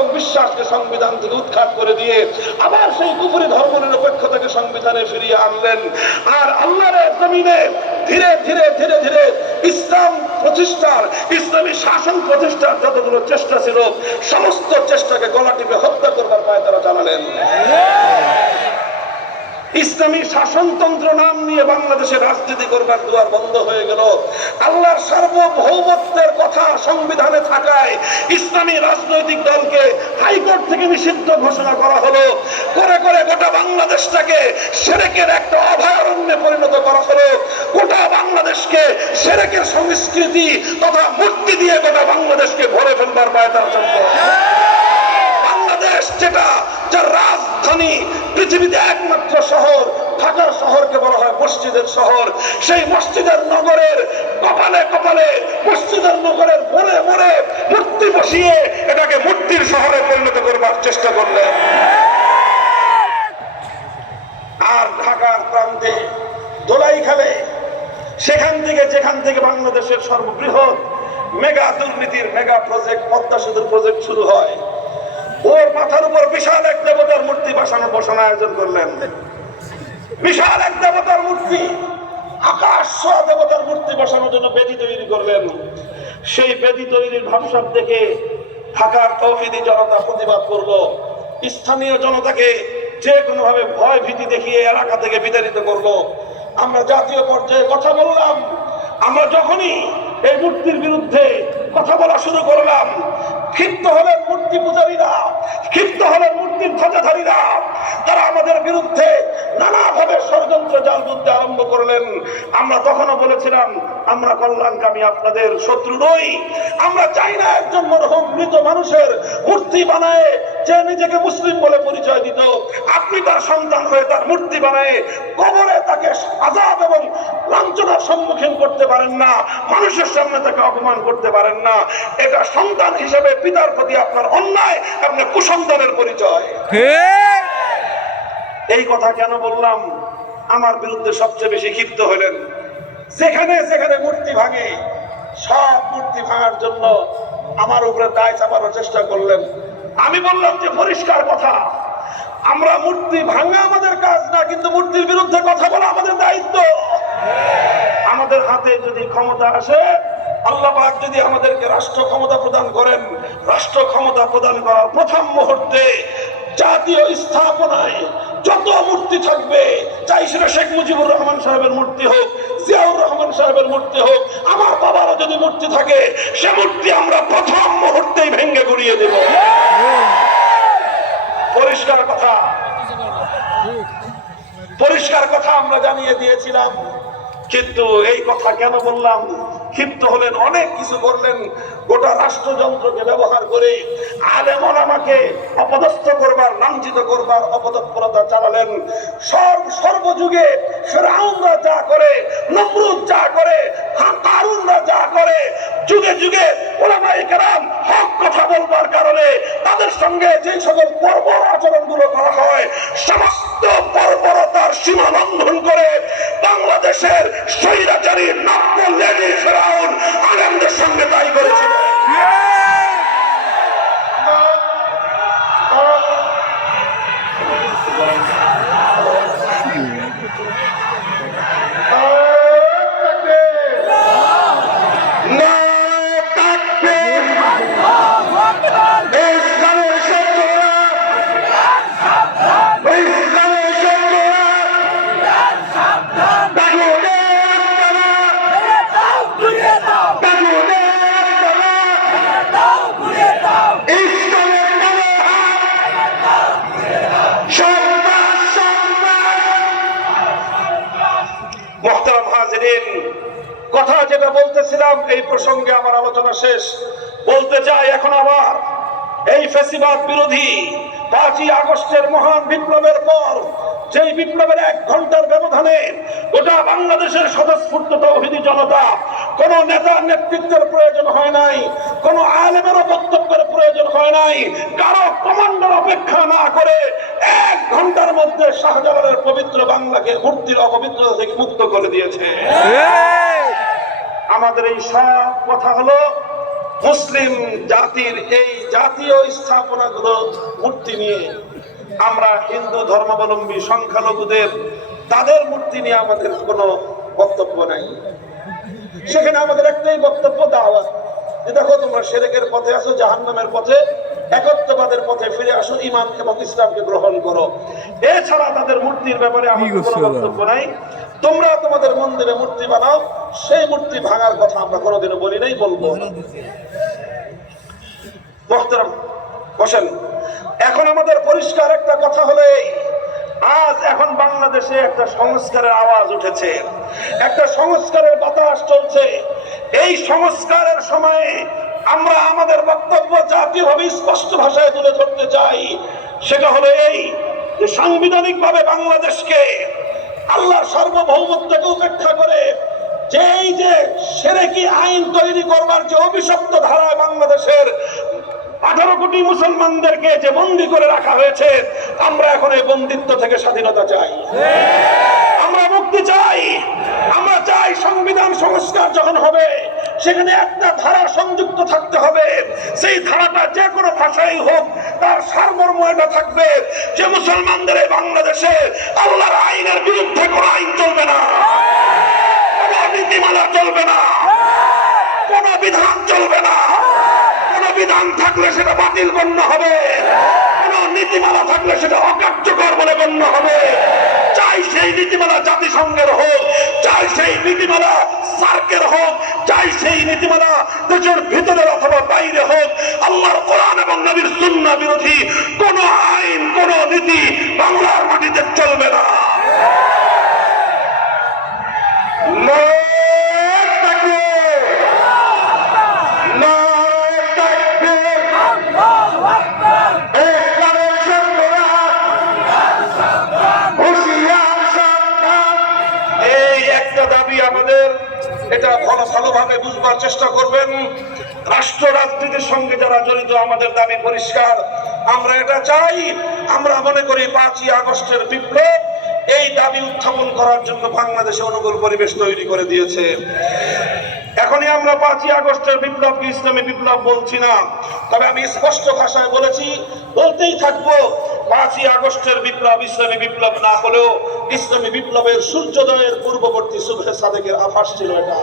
এবং বিশ্বাসকে সংবিধান থেকে উৎখাত করে দিয়ে আবার সেই কুপুরি ধর্ম নিরপেক্ষতাকে সংবিধানে ফিরিয়ে আনলেন। আর আল্লাহর জমিনে ধীরে ধীরে ধীরে ধীরে ইসলাম প্রতিষ্ঠার, ইসলামী শাসন প্রতিষ্ঠার যতগুলো চেষ্টা ছিল, সমস্ত চেষ্টাকে গলা টিপে হত্যা করবার পায় তারা জানালেন। ইসলামী শাসনতন্ত্র নাম নিয়ে বাংলাদেশে রাজনীতি করবার দুয়ার বন্ধ হয়ে গেল। আল্লাহর সার্বভৌমত্বের কথা সংবিধানে থাকায় ইসলামী রাজনৈতিক দলকে হাইকোর্ট থেকে নিষিদ্ধ ঘোষণা করা হলো। করে করে গোটা বাংলাদেশটাকে সেরেকের একটা অভয়ারণ্যে পরিণত করা হলো। গোটা বাংলাদেশকে সেরেকের সংস্কৃতি তথা মুক্তি দিয়ে গোটা বাংলাদেশকে ভরে ফেলবার পায় তার বাংলাদেশ যেটা, যার রাজধানী পৃথিবীতে একমাত্র শহর, ঢাকার শহরকে বলা হয় মসজিদের শহর। সেই মসজিদের নগরের কপালে কপালে, মসজিদের নগরের মোড়ে মোড়ে মূর্তি বসিয়ে এটাকে মূর্তির শহরে পরিণত করবার চেষ্টা করলেন। আর ঢাকার প্রান্তে দোলাই খেলে, সেখান থেকে যেখান থেকে বাংলাদেশের সর্ববৃহৎ মেগা দুর্নীতির, মেগা প্রজেক্ট, পদ্মা সেতুর প্রজেক্ট শুরু হয় ওর মাথার উপর বিশাল এক দেবতার মূর্তি বসানো বসানো আয়োজন করলেন। বিশাল এক দেবতার মূর্তি, আকাশ দেবতার মূর্তি বসানোর জন্য বেদি তৈরি করলেন। সেই বেদি তৈরির ভাবসাব দেখে ঢাকার তৌহিদি জনতা প্রতিবাদ করল। স্থানীয় জনতাকে যে কোনো ভাবে ভয় ভীতি দেখিয়ে এলাকা থেকে বিতাড়িত করল। আমরা জাতীয় পর্যায়ে কথা বললাম, আমরা যখনই এই মূর্তির বিরুদ্ধে কথা বলা শুরু করলাম ক্ষিপ্ত হলেন মূর্তি পূজারীরা ক্ষিপ্ত হলেন মূর্তির ধ্বজাধারীরা। তারা আমাদের বিরুদ্ধে নানাভাবে ষড়যন্ত্র জাল বুদ্ধি আরম্ভ করলেন, আমরা তখনও বলেছিলাম, আমরা কল্যাণকামী আপনাদের শত্রু নই। আমরা চাই না একজন মরহুম মৃত মানুষের মূর্তি বানায় যে নিজেকে মুসলিম বলে পরিচয় দিত। আপনি তার সন্তান হয়ে তার মূর্তি বানায় কবরে তাকে আজাদ এবং লাঞ্ছনার সম্মুখীন করতে পারেন না, মানুষের সামনে তাকে অপমান করতে পারেন না। এটা সন্তান হিসেবে পিতার প্রতি আপনার অন্যায়, আপনার কুসন্তানের পরিচয়। এই কথা কেন বললাম? আমার বিরুদ্ধে সবচেয়ে বেশি ক্ষিপ্ত হলেন। যেখানে যেখানে মূর্তি ভাঙে, সব মূর্তি ভাঙার জন্য আমার উপরে দায় চাপানোর চেষ্টা করলেন। আমি বললাম যে, পরিষ্কার কথা। আমরা মূর্তি ভাঙা আমাদের কাজ না, কিন্তু মূর্তির বিরুদ্ধে কথা বলা আমাদের দায়িত্ব। আমাদের হাতে যদি ক্ষমতা আসে, আল্লাহ যদি আমাদেরকে রাষ্ট্র ক্ষমতা প্রদান করেন, রাষ্ট্র ক্ষমতা প্রদান করার প্রথম মুহূর্তে জাতীয় স্থাপনায় যত মূর্তি থাকবে, চাই সেটা শেখ মুজিবুর রহমান সাহেবের মূর্তি হোক, জিয়াউর রহমান সাহেবের মূর্তি হোক, আমার বাবারও যদি মূর্তি থাকে, সে মূর্তি আমরা প্রথম মুহূর্তেই ভেঙ্গে গুড়িয়ে দেব। পরিষ্কার কথা। পরিষ্কার কথা আমরা জানিয়ে দিয়েছিলাম, কিন্তু এই কথা কেন বললাম? ক্ষিপ্ত হলেন, অনেক কিছু করলেন। গোটা রাষ্ট্রযন্ত্রকে ব্যবহার করে আলেমন আমাকে অপদস্থ করবার, লাঞ্ছিত করবার অপতৎপরতা চালালেন। সর্ব, সর্বযুগে ফেরাউনরা যা করে, নমরুদ যা করে কারুনরা যা করে, যুগে যুগে ওলামাই কেরাম হক কথা বলবার কারণে তাদের সঙ্গে যে সকল বর্বর আচরণগুলো করা হয়, সমস্ত বর্বরতার সীমা লঙ্ঘন করে বাংলাদেশের স্বৈরাচারী নব্য লেডি মোহতারাম কথা যেটা বলতেছিলাম, এই প্রসঙ্গে আমার আলোচনা শেষ। বলতে চাই এখন আবার, এই ফেসিবাদ বিরোধী পাঁচই আগস্টের মহান বিপ্লবের পর, যেই বিপ্লবের এক ঘণ্টার ব্যবধানে গোটা বাংলাদেশের স্বতঃস্ফূর্ত তৌহিদি জনতা কোন নেতার নেতৃত্বের প্রয়োজন হয় নাই কোন আলেমেরও বক্তব্যের প্রয়োজন হয় নাই কারও কমান্ডার অপেক্ষা না করে এক ঘণ্টার মধ্যে শাহজালালের পবিত্র বাংলাকে মূর্তির অপবিত্রতা থেকে মুক্ত করে দিয়েছে। আমাদের এই সব কথা হলো মুসলিম জাতির এই জাতীয় স্থাপনাগুলো মূর্তি নিয়ে। আমরা হিন্দু ধর্মাবলম্বী সংখ্যালঘুদের তাদের মূর্তি নিয়ে আমাদের কোনো বক্তব্য নাই। সেখানে আমাদের একটাই বক্তব্য দাওয়াত যে দেখো তোমরা সেরেকের পথে আসো জাহান্নামের পথে একত্ববাদের পথে ফিরে আসো ইমান এবং ইসলামকে গ্রহণ করো। এছাড়া তাদের মূর্তির ব্যাপারে আমাদের কোনো বক্তব্য নাই। তোমরা তোমাদের মন্দিরে মূর্তি বানাও সেই মূর্তি ভাঙার কথা আমরা কোনোদিনও বলি নাই বলব। বসেন। এখন আমাদের পরিষ্কার একটা কথা হলো এই। আজ এখন বাংলাদেশে একটা সংস্কারের আওয়াজ উঠেছে। একটা সংস্কারের বাতাস চলছে। এই সংস্কারের সময়ে আমরা আমাদের বক্তব্য জাতীয়ভাবে স্পষ্ট ভাষায় তুলে ধরতে চাই। সেটা হলো এই যে সাংবিধানিক ভাবে বাংলাদেশকে আল্লাহর সার্বভৌমত্বকে উপেক্ষা করে যে এই যে সেরেকি আইন তৈরি করবার যে অভিশপ্ত ধারায় বাংলাদেশের আঠারো কোটি মুসলমানদেরকে যে বন্দি করে রাখা হয়েছে, আমরা এখন এই বন্দিত্ব থেকে স্বাধীনতা চাই। আমরা মুক্তি চাই। আমরা চাই সংবিধান সংস্কার যখন হবে, সেখানে একটা ধারা সংযুক্ত থাকতে হবে। সেই ধারাটা যে কোনো ভাষাই হোক, তার সারমর্ম এটা থাকবে যে মুসলমানদের এই বাংলাদেশে আল্লাহর আইনের বিরুদ্ধে কোনো আইন চলবে না। কোনো নীতিমালা চলবে না। কোনো বিধান চলবে না। বিধান থাকলে সেটা বাতিল গণ্য হবে। কোন নীতিমালা থাকলে সেটা অকার্যকর বলে গণ্য হবে। চাই সেই নীতিমালা জাতিসংঘের হোক, চাই সেই নীতিমালা সার্কের হোক, চাই সেই নীতিমালা দেশের ভিতরে অথবা বাইরে হোক। আল্লাহর কোরআন এবং নবীর সুন্নাহ বিরোধী কোন আইন, কোন নীতি বাংলার মাটিতে চলবে না। রাষ্ট্র রাজনীতির সঙ্গে যারা জড়িত, আমাদের দাবি পরিষ্কার। আমরা এটা চাই, আমরা মনে করি পাঁচই আগস্টের বিপ্লব, এই দাবি উত্থাপন করার জন্য বাংলাদেশে অনুকূল পরিবেশ তৈরি করে দিয়েছে। এখনই আমরা পাঁচই আগস্টের বিপ্লবকে ইসলামী বিপ্লব বলছি না, তবে আমি স্পষ্ট ভাষায় বলেছি, বলতেই থাকব, পাঁচই আগস্টের বিপ্লব ইসলামী বিপ্লব না হলেও ইসলামী বিপ্লবের সূর্যোদয়ের পূর্ববর্তী সুবহে সাদেকের আভাস ছিল এটা।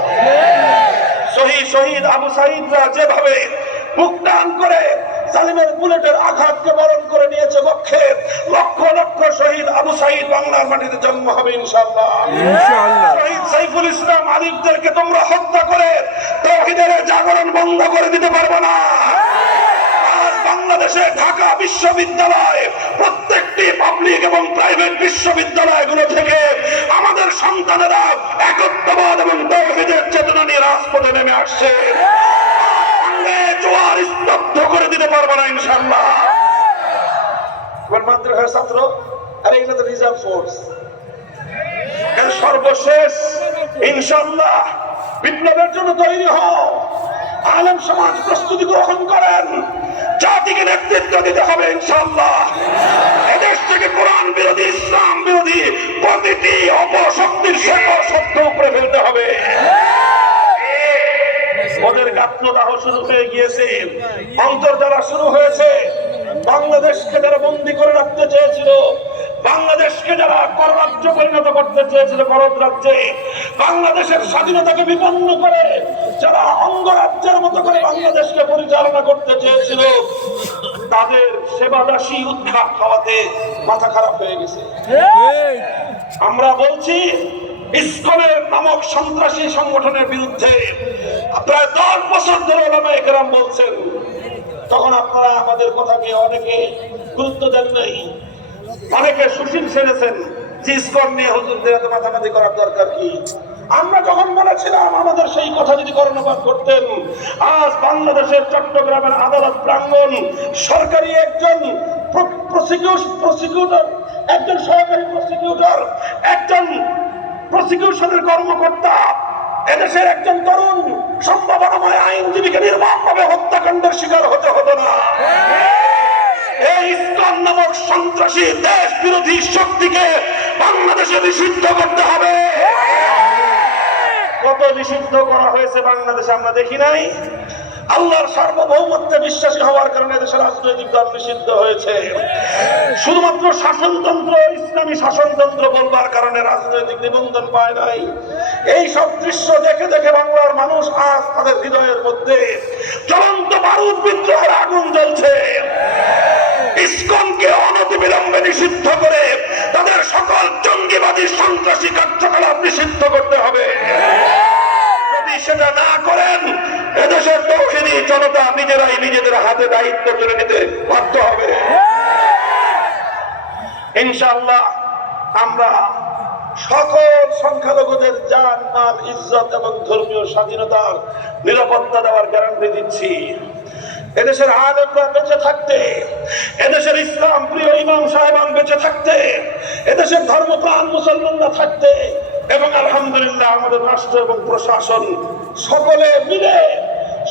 শহীদ শহীদ আবু যেভাবে মুক্তান করে সালিমের বুলেটের আঘাতকে বরণ করে নিয়েছে বক্ষে লক্ষ লক্ষ শহীদ আবু সাইদ বাংলার মাটিতে জন্ম হবে। শহীদ সাইফুল ইসলাম আলিফদেরকে তোমরা হত্যা করে তৌহিদের জাগরণ বন্ধ করে দিতে পারবে না বাংলাদেশে ঢাকা বিশ্ববিদ্যালয় প্রত্যেকটি পাবলিক এবং প্রাইভেট বিশ্ববিদ্যালয়গুলো থেকে আমাদের সন্তানেরা একত্ববাদ এবং তৌহিদের চেতনা নিয়ে রাজপথে নেমে আসছে। জোয়ার স্তব্ধ করে দিতে পারব না ইনশাল্লাহ মাদ্রাসার ছাত্র আরে এগুলো তো রিজার্ভ ফোর্স এর সর্বশেষ ইনশাল্লাহ বিপ্লবের জন্য তৈরি হও। আলেম সমাজ প্রস্তুতি গ্রহণ করেন। জাতিকে নেতৃত্ব দিতে হবে ইনশাল্লাহ এদেশ থেকে কোরআন বিরোধী, ইসলাম বিরোধী প্রতিটি অপশক্তির শেকড় শব্দ উপরে ফেলতে হবে। শুরু হয়ে গিয়েছে শুরু হয়েছে। বাংলাদেশকে যারা বন্দি করে রাখতে চেয়েছিল, বাংলাদেশকে যারা পরিণত করতে চেয়েছিল রাজ্যে, বাংলাদেশের স্বাধীনতাকে বিপন্ন করে যারা অঙ্গরাজ্যের মতো করে বাংলাদেশকে পরিচালনা করতে চেয়েছিল, তাদের সেবাদাসী উৎখাত খাওয়াতে মাথা খারাপ হয়ে গেছে। আমরা বলছি, ইসকনের নামক সন্ত্রাসী সংগঠনের বিরুদ্ধে প্রায় দশ বছর ধরে ওলামা একরাম বলছেন, তখন আপনারা আমাদের কথাকে অনেকে গুরুত্ব দেন নাই। অনেকে সুশীল ছেড়েছেন যে ইসকন নিয়ে হুজুরদের এত মাথামাতি করার দরকার কি? আমরা যখন বলেছিলাম আমাদের সেই কথা যদি কর্ণপাত করতেন, আজ বাংলাদেশের চট্টগ্রামের আদালত প্রাঙ্গণ সরকারি একজন একজন সহকারী প্রসিকিউটর একজন প্রসিকিউশনের কর্মকর্তা, এদেশের একজন তরুণ, সম্ভাবনাময় আইনজীবীকে নির্মমভাবে হত্যাকাণ্ডের শিকার হতে হতো না। এই ইসকন নামক সন্ত্রাসী দেশ বিরোধী শক্তিকে বাংলাদেশে নিষিদ্ধ করতে হবে। কত নিষিদ্ধ করা হয়েছে বাংলাদেশে আমরা দেখি নাই। আল্লাহর সার্বভৌমত্বে বিশ্বাসী হওয়ার কারণে দেশের রাজনৈতিক দল নিষিদ্ধ হয়েছে। শুধুমাত্র শাসনতন্ত্র, ইসলামী শাসনতন্ত্র বলবার কারণে রাজনৈতিক নিবন্ধন পায় নাই। এই সব দৃশ্য দেখে দেখে বাংলার মানুষ আজ তাদের হৃদয়ের মধ্যে জ্বলন্ত বারুদ বিদ্রোহের আগুন জ্বলছে। ইসকনকে অনতিবিলম্বে নিষিদ্ধ করে তাদের সকল জঙ্গিবাদী সন্ত্রাসী কার্যকলাপ নিষিদ্ধ করতে হবে। যদি সেটা না করেন, এদেশের তৌহিদি জনতা নিজেরাই নিজেদের হাতে দায়িত্ব তুলে নিতে বাধ্য হবে। ইনশাআল্লাহ আমরা সকল সংখ্যালঘুদের জান, মাল, ইজ্জত এবং ধর্মীয় স্বাধীনতার নিরাপত্তা দেওয়ার গ্যারান্টি দিচ্ছি। এদেশের আলেমরা বেঁচে থাকতে, এদেশের ইসলাম প্রিয় ইমাম সাহেবান বেঁচে থাকতে, এদেশের ধর্মপ্রাণ মুসলমানরা থাকতে, এবং আলহামদুলিল্লাহ আমাদের রাষ্ট্র এবং প্রশাসন সকলে মিলে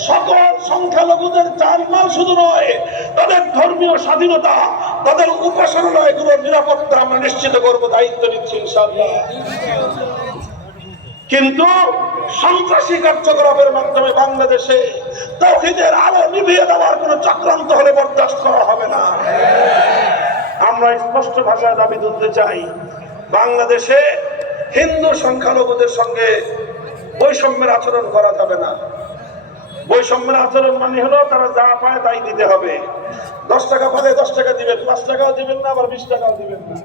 সকল সংখ্যালঘুদের জানমাল শুধু নয়, তাদের ধর্মীয় স্বাধীনতা, তাদের উপাসনালয়গুলোর নিরাপত্তা আমরা নিশ্চিত করব, দায়িত্ব নিচ্ছি ইনশাআল্লাহ। কিন্তু সন্ত্রাসী কার্যকলাপের মাধ্যমে বাংলাদেশে তৌহিদের আলো নিভিয়ে দেওয়ার কোন চক্রান্ত হলে বরদাস্ত করা হবে না। আমরা স্পষ্ট ভাষায় দাবি তুলতে চাই, বাংলাদেশে হিন্দু সংখ্যালঘুদের সঙ্গে বৈষম্যের আচরণ করা যাবে না। বৈষম্যের আচরণ মানে হলো তারা যা পায় তাই দিতে হবে। দশ টাকা পালে দশ টাকা দিবেন, পাঁচ টাকাও দিবেন না, আবার বিশ টাকাও দিবেন না।